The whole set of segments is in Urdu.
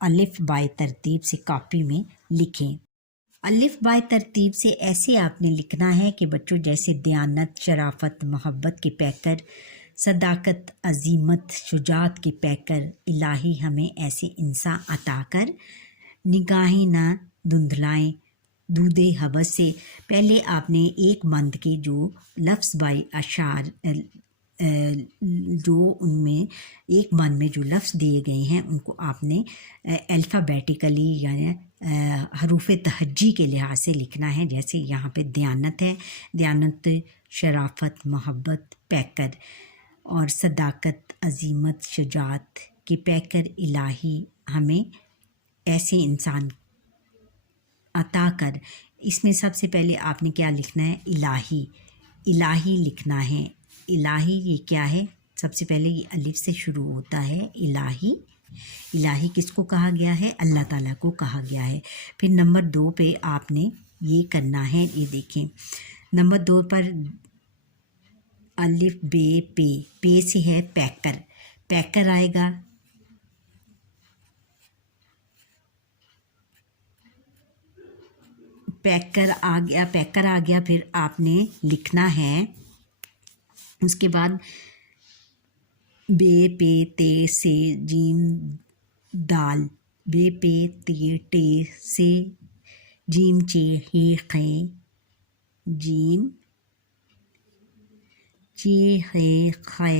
الف بائے ترتیب سے کاپی میں لکھیں۔ الف بائے ترتیب سے ایسے آپ نے لکھنا ہے کہ بچوں جیسے دیانت، شرافت، محبت کے پیکر، صداقت، عزیمت، شجاعت کے پیکر، الہی ہمیں ایسے انسان عطا کر، نگاہیں نہ دھندلائیں دودِ حوث سے۔ پہلے آپ نے ایک بند کے جو لفظ بائی اشعار جو ان میں ایک بند میں جو لفظ دیے گئے ہیں ان کو آپ نے الفابیٹیکلی یعنی حروف تہجی کے لحاظ سے لکھنا ہے۔ جیسے یہاں پہ دیانت ہے، دیانت شرافت، محبت، پیکر، اور صداقت، عزیمت، شجاعت کے پیکر، الہی ہمیں ایسے انسان عطا کر۔ اس میں سب سے پہلے آپ نے کیا لکھنا ہے؟ الہی، الہی لکھنا ہے۔ الہی یہ کیا ہے؟ سب سے پہلے یہ الف سے شروع ہوتا ہے، الہی۔ الہی کس کو کہا گیا ہے؟ اللہ تعالیٰ کو کہا گیا ہے۔ پھر نمبر 2 پہ آپ نے یہ کرنا ہے، یہ دیکھیں نمبر 2 پر الف بے پے، پے سے ہے پیکر، پیکر آئے گا، پیکر آ گیا، پیکر آ گیا۔ پھر آپ نے لکھنا ہے اس کے بعد بے پے تے سے جیم دال، بے پے تے ٹے سے جیم چے ہے خے، جیم چے ہے خے،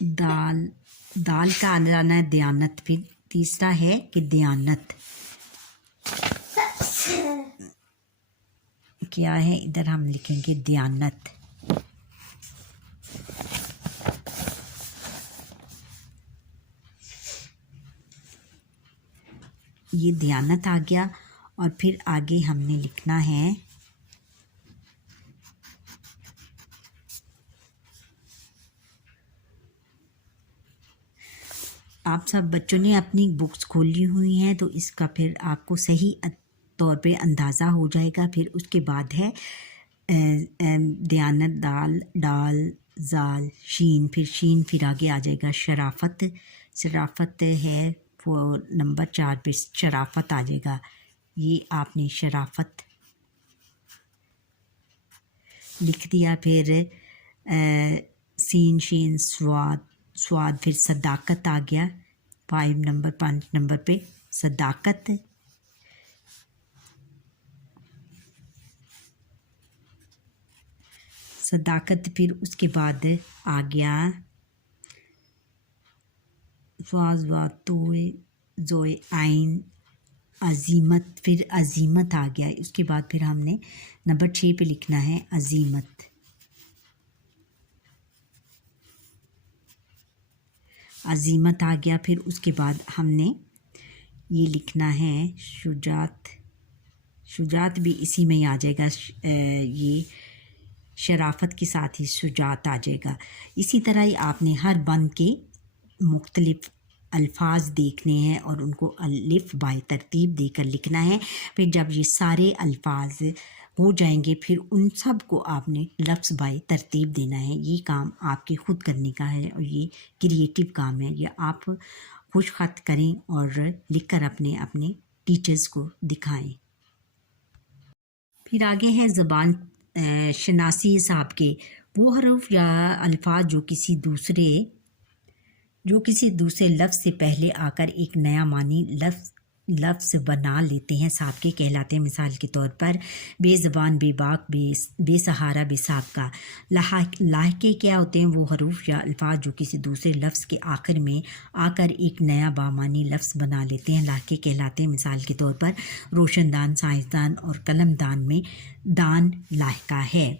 دال، دال کا آ جانا ہے دیانت۔ پھر تیسرا ہے کہ دیانت کیا ہے؟ ادھر ہم لکھیں گے دیانت۔ یہ دیانت آ گیا، اور پھر آگے ہم نے لکھنا ہے آپ سب بچوں نے اپنی بکس کھولی ہوئی ہیں تو اس کا پھر آپ کو صحیح طور پہ اندازہ ہو جائے گا۔ پھر اس کے بعد ہے دیانت، دال، ڈال، زال، شین، پھر شین، پھر آگے آ جائے گا شرافت، شرافت ہے وہ نمبر 4 پہ شرافت آ جائے گا۔ یہ آپ نے شرافت لکھ دیا۔ پھر سین، شین، سواد، سواد، پھر صداقت آ گیا 5 نمبر پہ صداقت، صداقت۔ پھر اس کے بعد آ گیا توئے زوئے آئین، عزیمت، پھر عزیمت آ گیا۔ اس کے بعد پھر ہم نے نمبر 6 پہ لکھنا ہے عزیمت، عزیمت آ گیا۔ پھر اس کے بعد ہم نے یہ لکھنا ہے شجاعت، شجاعت بھی اسی میں ہی آ جائے گا، یہ شرافت کے ساتھ ہی شجاعت آ جائے گا۔ اسی طرح ہی آپ نے ہر بند کے مختلف الفاظ دیکھنے ہیں اور ان کو الف بائے ترتیب دے کر لکھنا ہے۔ پھر جب یہ سارے الفاظ ہو جائیں گے پھر ان سب کو آپ نے لفظ بائے ترتیب دینا ہے۔ یہ کام آپ کے خود کرنے کا ہے اور یہ کریٹیو کام ہے، یہ آپ خوش خط کریں اور لکھ کر اپنے ٹیچرز کو دکھائیں۔ پھر آگے ہے زبان شناسی حساب کے وہ حروف یا الفاظ جو کسی دوسرے لفظ سے پہلے آ کر ایک نیا معنی لفظ بنا لیتے ہیں سابقے کہلاتے ہیں۔ مثال کے طور پر بے زبان، بے باک، بے سہارا، بے سابقہ۔ لاحقے کیا ہوتے ہیں؟ وہ حروف یا الفاظ جو کسی دوسرے لفظ کے آخر میں آ کر ایک نیا بامعنی لفظ بنا لیتے ہیں، لاحقے کہلاتے ہیں۔ مثال کے طور پر روشن دان، سائنسدان اور قلم دان میں دان لاحقہ ہے۔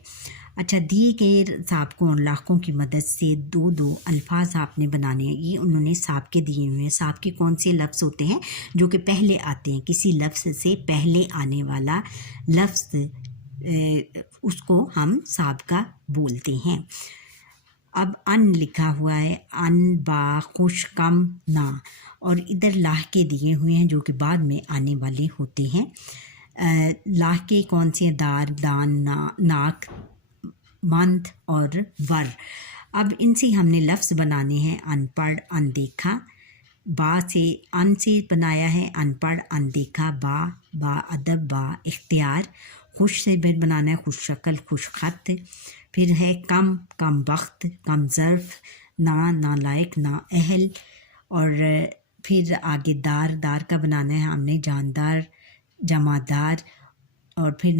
اچھا، دیے گئے سابقوں اور لاحقوں کی مدد سے دو الفاظ آپ نے بنانے ہیں۔ یہ انہوں نے سابقے دیے ہوئے ہیں۔ سابقے کون سے لفظ ہوتے ہیں؟ جو کہ پہلے آتے ہیں، کسی لفظ سے پہلے آنے والا لفظ اس کو ہم سابقہ بولتے ہیں۔ اب ان لکھا ہوا ہے، ان، با، خوش، کم، نا، اور ادھر لاحقے دیے ہوئے ہیں جو کہ بعد میں آنے والے ہوتے ہیں۔ لاحقے کون سے ہیں؟ دار، دان، ناک، مند اور ور۔ اب ان سے ہم نے لفظ بنانے ہیں ان پڑھ، ان دیکھا. با سے ان سے بنایا ہے ان پڑھ، ان دیکھا. با ادب، با اختیار. خوش سے پھر بنانا ہے خوش شکل، خوش خط. پھر ہے کم بخت، کم ظرف. نالائق، نا اہل. اور پھر آگے دار کا بنانا ہے ہم نے جاندار، جمعدار. اور پھر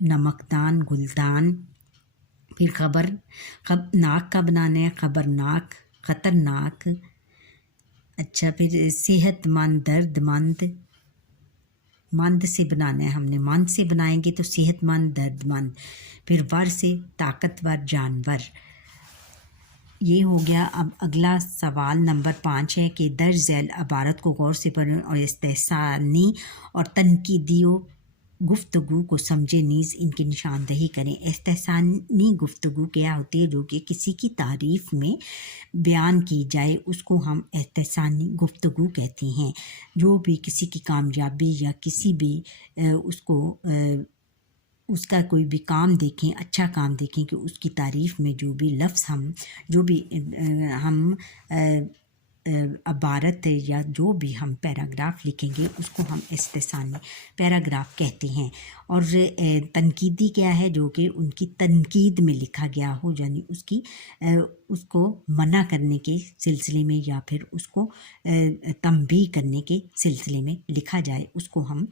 نمکدان، گلدان. پھر ناک کا بنانا ہے خبرناک، خطرناک. اچھا، پھر صحت مند، درد مند. مند سے بنانا ہے ہم نے، مند سے بنائیں گے تو صحت مند، درد مند. پھر ور سے طاقتور، جانور. یہ ہو گیا. اب اگلا سوال نمبر 5 ہے کہ درج ذیل عبارت کو غور سے پڑھیں اور استحسانی اور تنقیدی گفتگو کو سمجھے، نیز ان کی نشاندہی کریں. استحسانی گفتگو کیا ہوتی ہے؟ جو کہ کسی کی تعریف میں بیان کی جائے اس کو ہم استحسانی گفتگو کہتے ہیں. جو بھی کسی کی کامیابی یا کسی بھی اس کا کوئی بھی کام دیکھیں، اچھا کام دیکھیں کہ اس کی تعریف میں جو بھی لفظ ہم عبارت یا جو بھی ہم پیراگراف لکھیں گے اس کو ہم استحسانی پیراگراف کہتے ہیں. اور تنقیدی کیا ہے؟ جو کہ ان کی تنقید میں لکھا گیا ہو، یعنی اس کو منع کرنے کے سلسلے میں یا پھر اس کو تنبیہ کرنے کے سلسلے میں لکھا جائے، اس کو ہم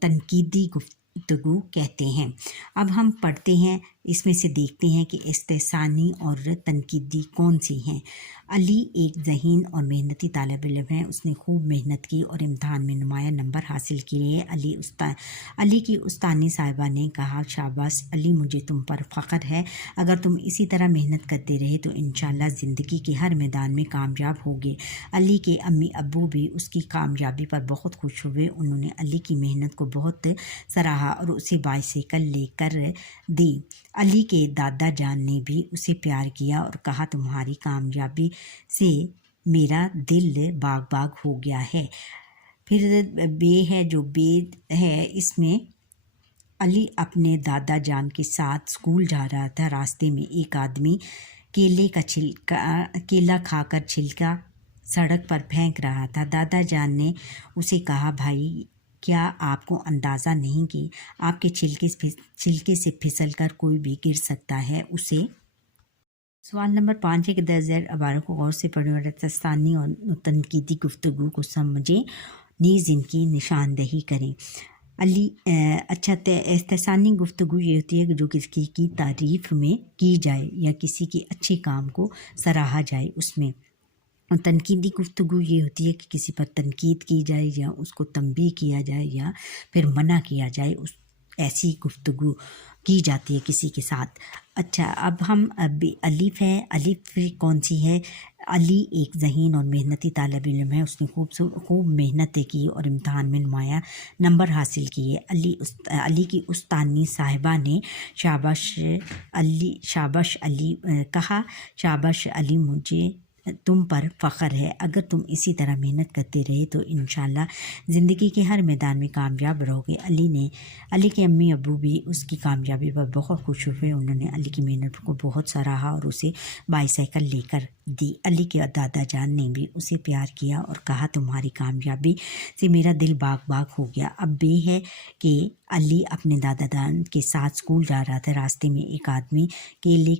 تنقیدی گفتگو کہتے ہیں. اب ہم پڑھتے ہیں، اس میں سے دیکھتے ہیں کہ استحسانی اور تنقیدی کون سی ہیں. علی ایک ذہین اور محنتی طالب علم ہے. اس نے خوب محنت کی اور امتحان میں نمایاں نمبر حاصل کیے. علی کی استانی صاحبہ نے کہا، شاباش علی، مجھے تم پر فخر ہے. اگر تم اسی طرح محنت کرتے رہے تو انشاءاللہ زندگی کے ہر میدان میں کامیاب ہوگے. علی کے امی ابو بھی اس کی کامیابی پر بہت خوش ہوئے. انہوں نے علی کی محنت کو بہت سراہا اور اسے باعث لے کر دی. علی کے دادا جان نے بھی اسے پیار کیا اور کہا، تمہاری کامیابی سے میرا دل باغ ہو گیا ہے. پھر بے ہے، جو بے ہے اس میں علی اپنے دادا جان کے ساتھ اسکول جا رہا تھا. راستے میں ایک آدمی کیلا کھا کر چھلکا سڑک پر پھینک رہا تھا. دادا جان نے اسے کہا، بھائی کیا آپ کو اندازہ نہیں کہ آپ کے چھلکے سے پھسل کر کوئی بھی گر سکتا ہے اسے. سوال نمبر 5 ہے کہ درج ذیل عبارت کو غور سے پڑھیں اور استحسانی اور تنقیدی گفتگو کو سمجھیں، نیز ان کی نشاندہی کریں. اچھا، استحسانی گفتگو یہ ہوتی ہے کہ جو کسی کی تعریف میں کی جائے یا کسی کے اچھے کام کو سراہا جائے اس میں. اور تنقیدی گفتگو یہ ہوتی ہے کہ کسی پر تنقید کی جائے یا اس کو تنبیہ کیا جائے یا پھر منع کیا جائے، ایسی گفتگو کی جاتی ہے کسی کے ساتھ. اچھا، اب ہم الف ہے. الف کون سی ہے؟ علی ایک ذہین اور محنتی طالب علم ہے. اس نے خوب محنت کی اور امتحان میں نمایاں نمبر حاصل کیے. علی کی استانی صاحبہ نے شاباش علی کہا، شاباش علی، مجھے تم پر فخر ہے. اگر تم اسی طرح محنت کرتے رہے تو انشاءاللہ زندگی کے ہر میدان میں کامیاب رہو گے. علی کے امی ابو بھی اس کی کامیابی پر بہت خوش ہوئے. انہوں نے علی کی محنت کو بہت سراہا اور اسے بائسیکل لے کر دی. علی کے دادا جان نے بھی اسے پیار کیا اور کہا، تمہاری کامیابی سے میرا دل باغ ہو گیا. اب بے ہے کہ علی اپنے دادا جان کے ساتھ اسکول جا رہا تھا. راستے میں ایک آدمی کیلے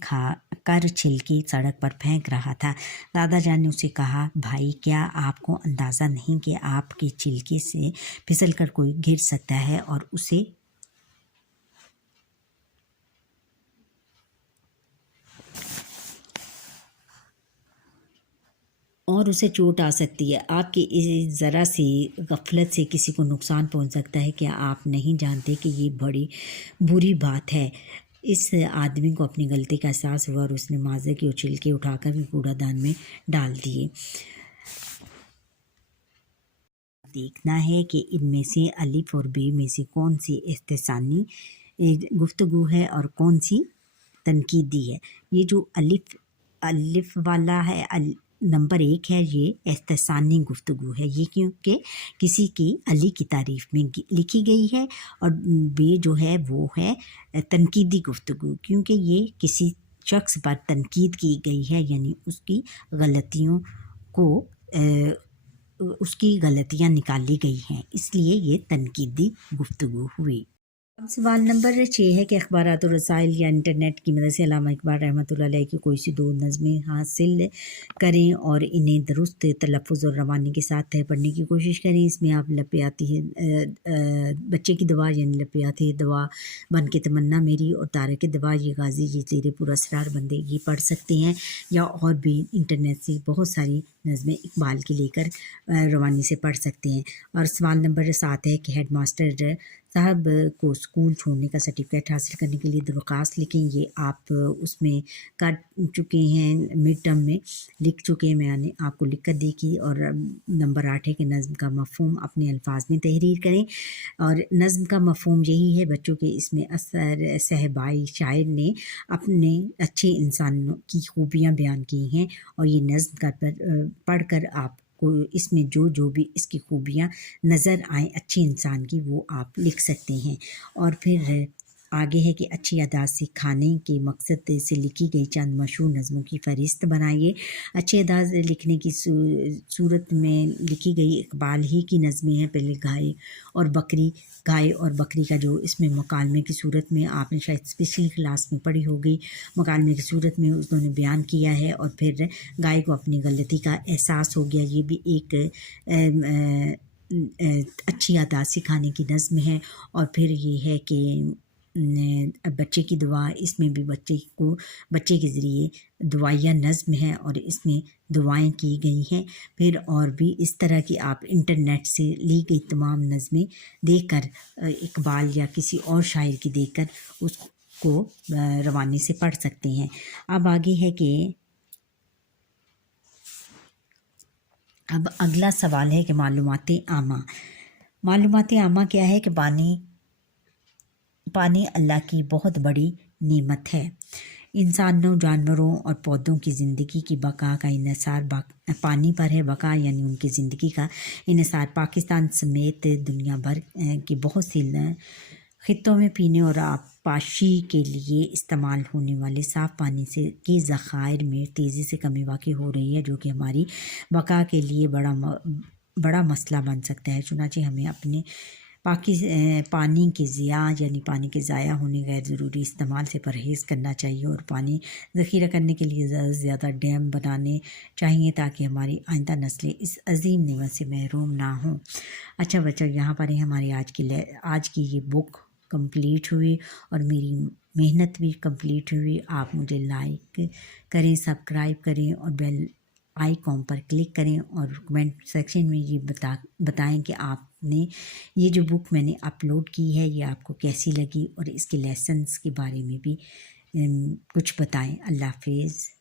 کھا کر چھلکے سڑک پر پھینک رہا تھا. دادا جان نے اسے کہا، بھائی کیا آپ کو اندازہ نہیں کہ آپ کے چھلکے سے پھسل کر کوئی گر سکتا ہے اور اسے چوٹ آ سکتی ہے. آپ کی ذرا سی غفلت سے کسی کو نقصان پہنچ سکتا ہے. کیا آپ نہیں جانتے کہ یہ بڑی بری بات ہے؟ اس آدمی کو اپنی غلطی کا احساس ہوا اور اس نے معذرت کی اور چھلکے اٹھا کر کوڑا دان میں ڈال دیے. دیکھنا ہے کہ ان میں سے الف اور بے میں سے کون سی استحسانی گفتگو ہے اور کون سی تنقیدی ہے. یہ جو الف والا ہے، نمبر 1 ہے، یہ استحسانی گفتگو ہے. یہ کیونکہ کسی کی علی کی تعریف میں لکھی گئی ہے. اور بے جو ہے وہ ہے تنقیدی گفتگو، کیونکہ یہ کسی شخص پر تنقید کی گئی ہے، یعنی اس کی غلطیوں کو اس کی غلطیاں نکالی گئی ہیں، اس لیے یہ تنقیدی گفتگو ہوئی۔ اب سوال نمبر 6 ہے کہ اخبارات اور رسائل یا انٹرنیٹ کی مدد سے علامہ اقبال رحمۃ اللہ علیہ کی کوئی سی 2 نظمیں حاصل کریں اور انہیں درست تلفظ اور روانی کے ساتھ پڑھنے کی کوشش کریں۔ اس میں آپ لپیاتی ہے بچے کی دعا یعنی لپیاتی دعا، بن کے تمنا میری، اور تارک دعا، یہ غازی یہ تیرے پر اسرار بندے، یہ پڑھ سکتے ہیں، یا اور بھی انٹرنیٹ سے بہت ساری نظمیں اقبال کی لے کر روانی سے پڑھ سکتے ہیں۔ اور سوال نمبر 7 ہے کہ ہیڈ ماسٹر صاحب کو اسکول چھوڑنے کا سرٹیفکیٹ حاصل کرنے کے لیے درخواست لکھیں۔ یہ آپ اس میں کر چکے ہیں، مڈ ٹرم میں لکھ چکے ہیں، میں نے آپ کو لکھ کر دیکھی۔ اور نمبر 8 ہے کہ نظم کا مفہوم اپنے الفاظ میں تحریر کریں، اور نظم کا مفہوم یہی ہے بچوں کے، اس میں اثر صحبائی شاعر نے اپنے اچھے انسانوں کی خوبیاں بیان کی ہیں، اور یہ نظم کا پڑھ کر آپ کو اس میں جو بھی اس کی خوبیاں نظر آئیں اچھے انسان کی، وہ آپ لکھ سکتے ہیں۔ اور پھر آگے ہے کہ اچھی ادا سکھانے کے مقصد سے لکھی گئی چند مشہور نظموں کی فہرست بنائیے۔ اچھی ادا لکھنے کی صورت میں لکھی گئی اقبال ہی کی نظمیں ہیں۔ پہلے گائے اور بکری کا جو اس میں مکالمے کی صورت میں آپ نے شاید اسپیشل کلاس میں پڑھی ہوگی، مکالمے کی صورت میں انہوں نے بیان کیا ہے۔ اور پھر گائے کو اپنی غلطی کا احساس ہو گیا، یہ بھی ایک اچھی ادا سکھانے کی نظم ہے۔ اور پھر یہ ہے کہ بچے کی دعا، اس میں بھی بچے کے ذریعے دعائیہ نظم ہے، اور اس میں دعائیں کی گئی ہیں۔ پھر اور بھی اس طرح کی آپ انٹرنیٹ سے لی گئی تمام نظمیں دیکھ کر، اقبال یا کسی اور شاعر کی دیکھ کر اس کو روانی سے پڑھ سکتے ہیں۔ اب آگے ہے کہ اب اگلا سوال ہے کہ معلومات عامہ کیا ہے؟ کہ پانی اللہ کی بہت بڑی نعمت ہے۔ انسانوں، جانوروں اور پودوں کی زندگی کی بقا کا انحصار پانی پر ہے۔ بقا یعنی ان کی زندگی کا انحصار پاکستان سمیت دنیا بھر کے بہت سے خطوں میں پینے اور آبپاشی کے لیے استعمال ہونے والے صاف پانی کے ذخائر میں تیزی سے کمی واقع ہو رہی ہے، جو کہ ہماری بقا کے لیے بڑا مسئلہ بن سکتا ہے۔ چنانچہ ہمیں اپنے پانی کے پانی کے ضائع ہونے، غیر ضروری استعمال سے پرہیز کرنا چاہیے، اور پانی ذخیرہ کرنے کے لیے زیادہ سے زیادہ ڈیم بنانے چاہیے تاکہ ہماری آئندہ نسلیں اس عظیم نعمت سے محروم نہ ہوں۔ اچھا بچوں، یہاں پر ہی ہماری آج کی یہ بک کمپلیٹ ہوئی، اور میری محنت بھی کمپلیٹ ہوئی۔ آپ مجھے لائک کریں، سبسکرائب کریں، اور بیل آئیکن پر کلک کریں، اور کمنٹ سیکشن میں یہ بتائیں کہ آپ نے یہ جو بک میں نے اپلوڈ کی ہے یہ آپ کو کیسی لگی، اور اس کے لیسنس کے بارے میں بھی کچھ بتائیں۔ اللہ حافظ۔